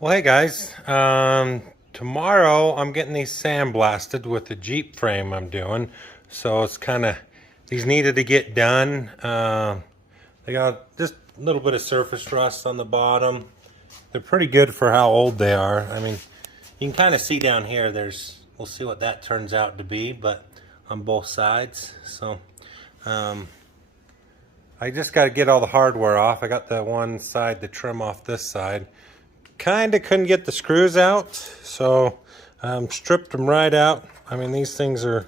Well, hey guys. Tomorrow I'm getting these sandblasted with the Jeep frame I'm doing. So it's kind of, these needed to get done. They got just a little bit of surface rust on the bottom. They're pretty good for how old they are. I mean, you can kind of see down here, we'll see what that turns out to be, but on both sides. So, I just got to get all the hardware off. I got the one side to trim off this side. Kind of couldn't get the screws out, so stripped them right out. I mean, these things are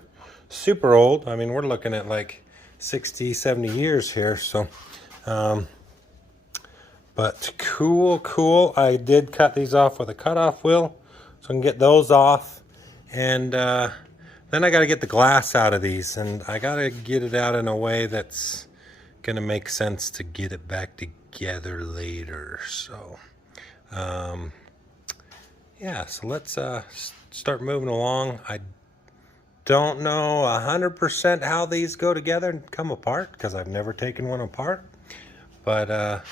super old. I mean, we're looking at like 60, 70 years here. So, but cool. I did cut these off with a cutoff wheel, so I can get those off. And then I got to get the glass out of these, and I got to get it out in a way that's going to make sense to get it back together later. So, yeah, so let's start moving along. I don't know 100% how these go together and come apart because I've never taken one apart, but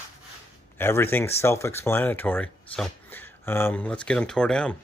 everything's self-explanatory. So let's get them tore down.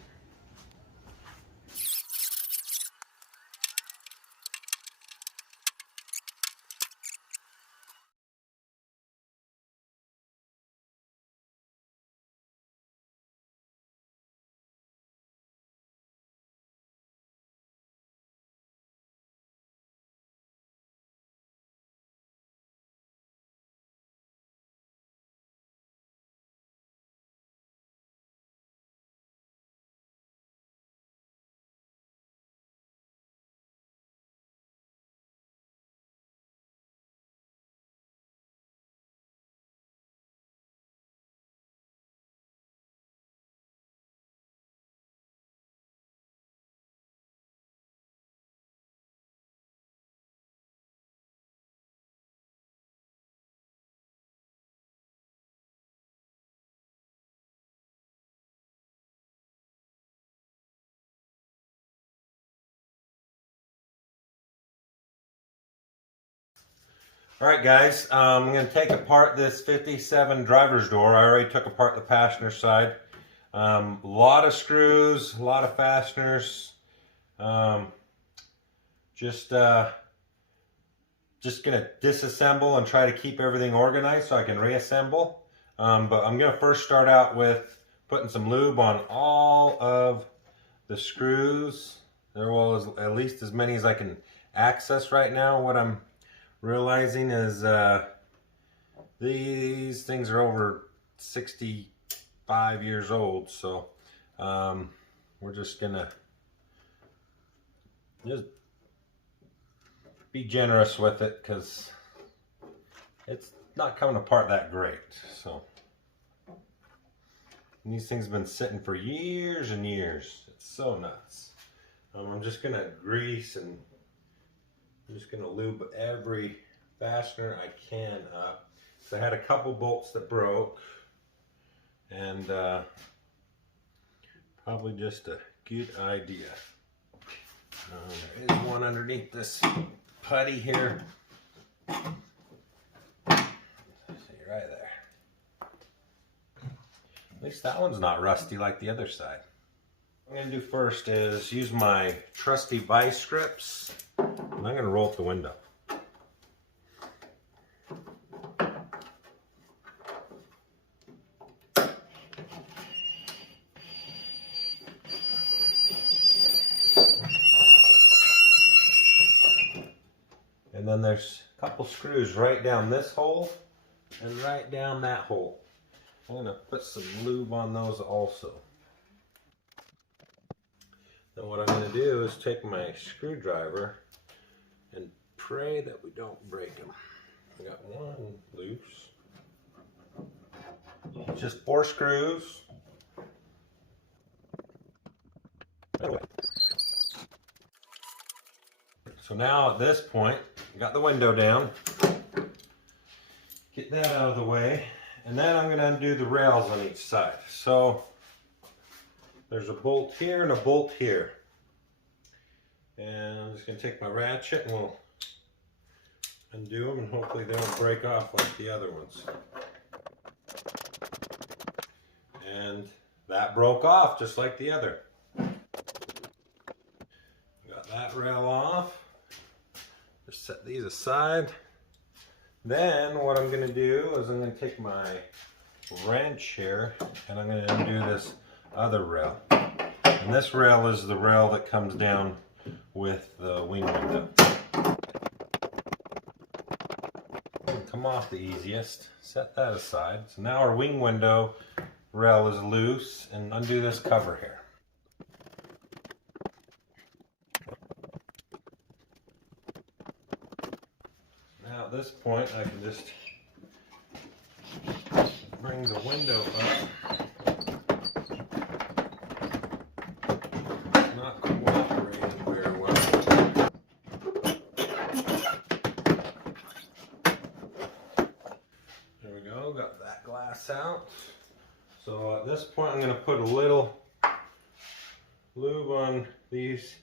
All right, guys, I'm going to take apart this 57 driver's door. I already took apart the fastener side. A lot of screws, a lot of fasteners. Um, just going to disassemble and try to keep everything organized so I can reassemble. But I'm going to first start out with putting some lube on all of the screws. There was at least as many as I can access right now. What I'm realizing is these things are over 65 years old, so we're just gonna be generous with it because it's not coming apart that great. So these things have been sitting for years and years. It's so nuts. I'm just gonna grease and I'm just gonna lube every fastener I can up. So I had a couple bolts that broke, and probably just a good idea. There is one underneath this putty here. See right there. At least that one's not rusty like the other side. What I'm gonna do first is use my trusty vice grips, and I'm gonna roll up the window. And then there's a couple screws right down this hole and right down that hole. I'm going to put some lube on those also. Then what I'm going to do is take my screwdriver and pray that we don't break them. I got one loose. Just 4 screws. So now at this point, I got the window down. Get that out of the way. And then I'm going to undo the rails on each side. So there's a bolt here and a bolt here. And I'm just going to take my ratchet and we'll undo them, and hopefully they don't break off like the other ones. And that broke off just like the other. Got that rail off. Just set these aside. Then what I'm going to do is I'm going to take my wrench here and I'm going to undo this other rail. And this rail is the rail that comes down with the wing window. Come off the easiest. Set that aside. So now our wing window rail is loose, and undo this cover here. Now at this point I can just bring the window up. It's not cooperating very well. There we go, got that glass out. So at this point I'm going to put a little lube on these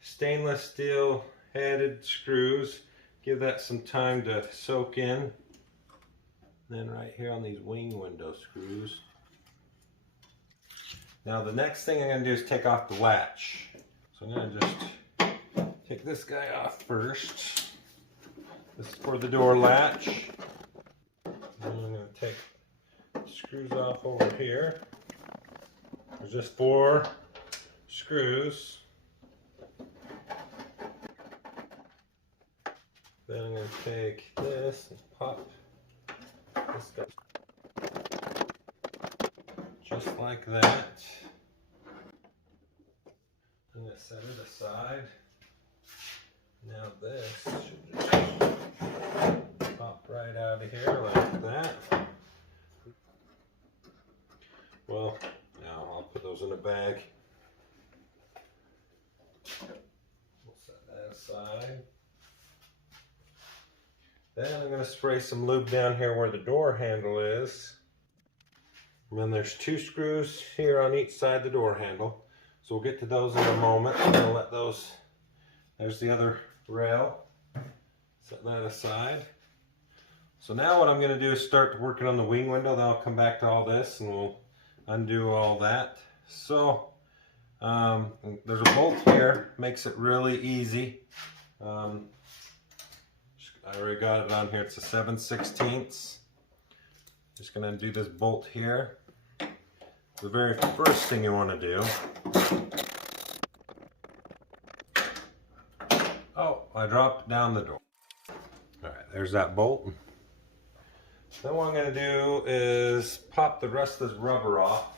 stainless steel headed screws. Give that some time to soak in. Then right here on these wing window screws. Now the next thing I'm going to do is take off the latch. So I'm going to just take this guy off first. This is for the door latch. Then I'm going to take screws off over here. There's just 4 screws. Then I'm going to take this and pop this guy just like that. I'm going to set it aside. Now this should just pop right out of here like that. Well, now I'll put those in a bag. We'll set that aside. Then I'm going to spray some lube down here where the door handle is. And then there's 2 screws here on each side of the door handle. So we'll get to those in a moment. I'm going to let those, there's the other rail. Set that aside. So now what I'm going to do is start working on the wing window. Then I'll come back to all this and we'll undo all that. So there's a bolt here, makes it really easy. I already got it on here. It's a 7/16. Just gonna undo this bolt here. The very first thing you want to do. Oh, I dropped down the door. All right, there's that bolt. Then what I'm going to do is pop the rest of this rubber off.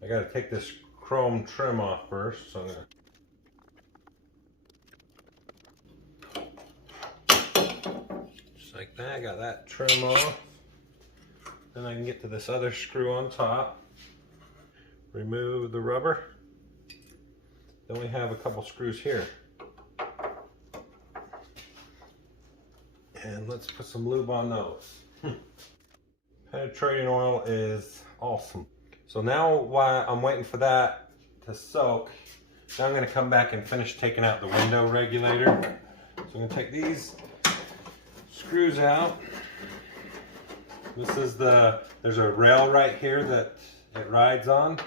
I got to take this chrome trim off first, so I'm going to just like that. I got that trim off. Then I can get to this other screw on top. Remove the rubber. Then we have a couple screws here. And let's put some lube on those. Penetrating oil is awesome. So now while I'm waiting for that to soak, now I'm going to come back and finish taking out the window regulator. So I'm going to take these screws out. This is there's a rail right here that it rides on.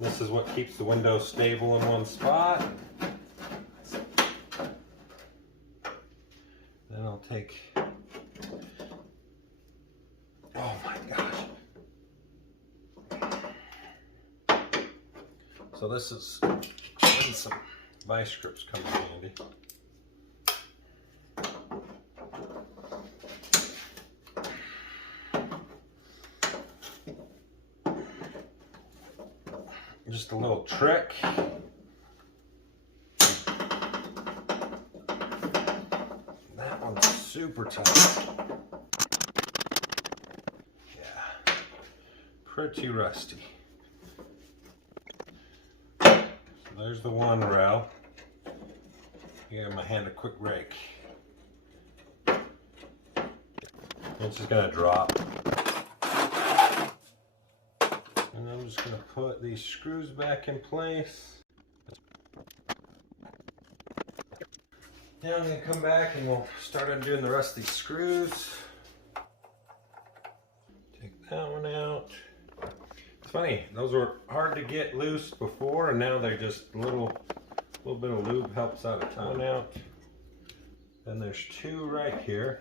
This is what keeps the window stable in one spot. Then I'll take, oh my gosh. So this is when some vice grips come in handy. Just a little trick. That one's super tight. Yeah, pretty rusty. So there's the one rail. Give my hand a quick rake. It's just gonna drop. And I'm just going to put these screws back in place. Now I'm going to come back and we'll start undoing the rest of these screws. Take that one out. It's funny, those were hard to get loose before, and now they're just a little bit of lube helps out a ton out. Then there's two right here.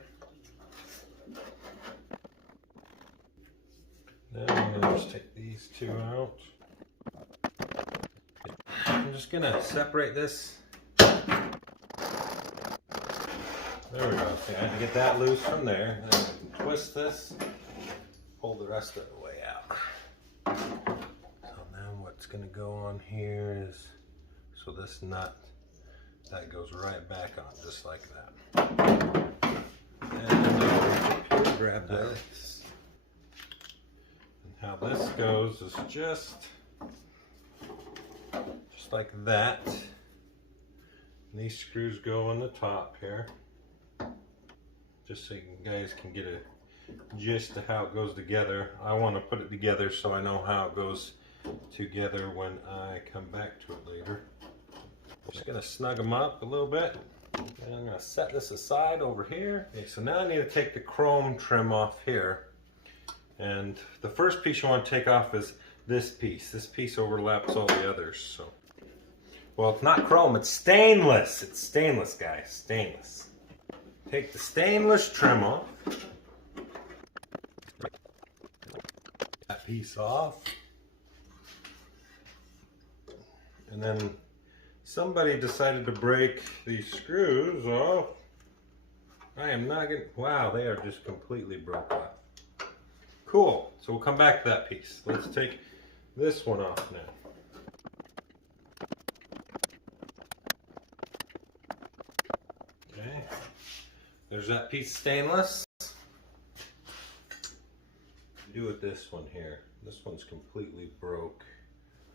Now I'm going to just take these two out. I'm just going to separate this. There we go. See, I had to get that loose from there. Then I can twist this, pull the rest of the way out. So now what's going to go on here is, so this nut, that goes right back on, just like that. And then I'll grab this. And how this goes is just like that. And these screws go on the top here, just so you guys can get a gist of how it goes together. I want to put it together so I know how it goes together when I come back to it later. I'm just going to snug them up a little bit, and I'm going to set this aside over here. Okay, so now I need to take the chrome trim off here, and the first piece you want to take off is this piece. This piece overlaps all the others. So, well, it's not chrome, it's stainless. It's stainless, guys, stainless. Take the stainless trim off. That piece off. And then somebody decided to break these screws off. I am not getting, wow, they are just completely broke off. Cool, so we'll come back to that piece. Let's take this one off now. Okay, there's that piece of stainless. Do with this one here. This one's completely broke.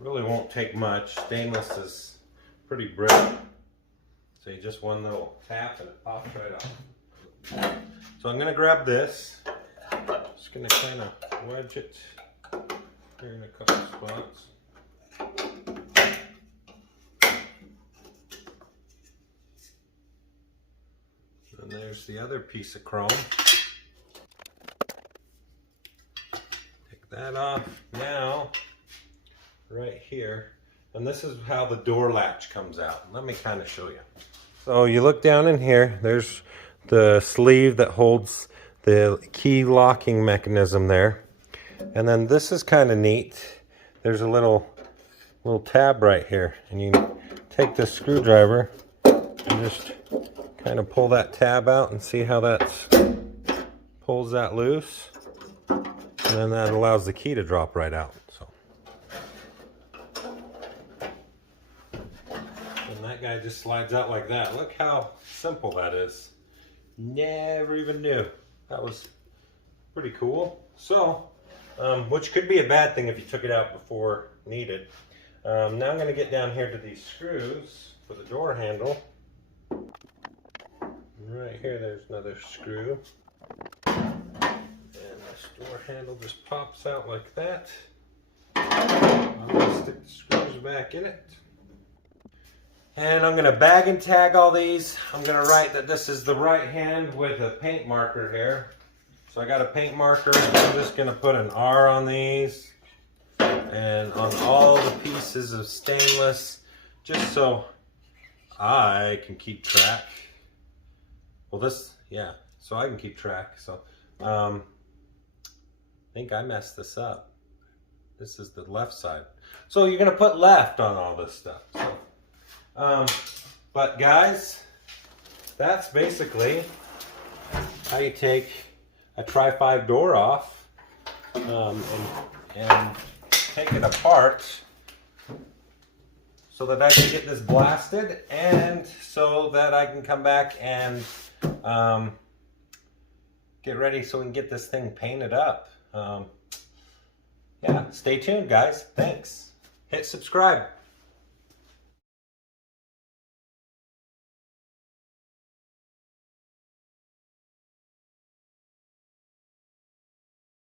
Really won't take much. Stainless is pretty brittle. So you just one little tap and it pops right off. So I'm gonna grab this. Just gonna kind of wedge it here in a couple spots. And there's the other piece of chrome. Take that off. Now, right here, and this is how the door latch comes out. Let me kind of show you. So you look down in here, there's the sleeve that holds the key locking mechanism there. And then this is kind of neat. There's a little tab right here, and you take this screwdriver and just kind of pull that tab out and see how that pulls that loose. And then that allows the key to drop right out. So. And that guy just slides out like that. Look how simple that is. Never even knew. That was pretty cool. So, which could be a bad thing if you took it out before needed. Now I'm going to get down here to these screws for the door handle. Right here, there's another screw. And this door handle just pops out like that. I'm going to stick the screws back in it. And I'm going to bag and tag all these. I'm going to write that this is the right hand with a paint marker here. So I got a paint marker. I'm just going to put an R on these. And on all the pieces of stainless. Just so I can keep track. Well, this, yeah, so I can keep track. So, I think I messed this up. This is the left side. So you're gonna put left on all this stuff. So, but guys, that's basically how you take a Tri5 door off and take it apart so that I can get this blasted and so that I can come back and get ready so we can get this thing painted up. Yeah, stay tuned, guys. Thanks. Hit subscribe.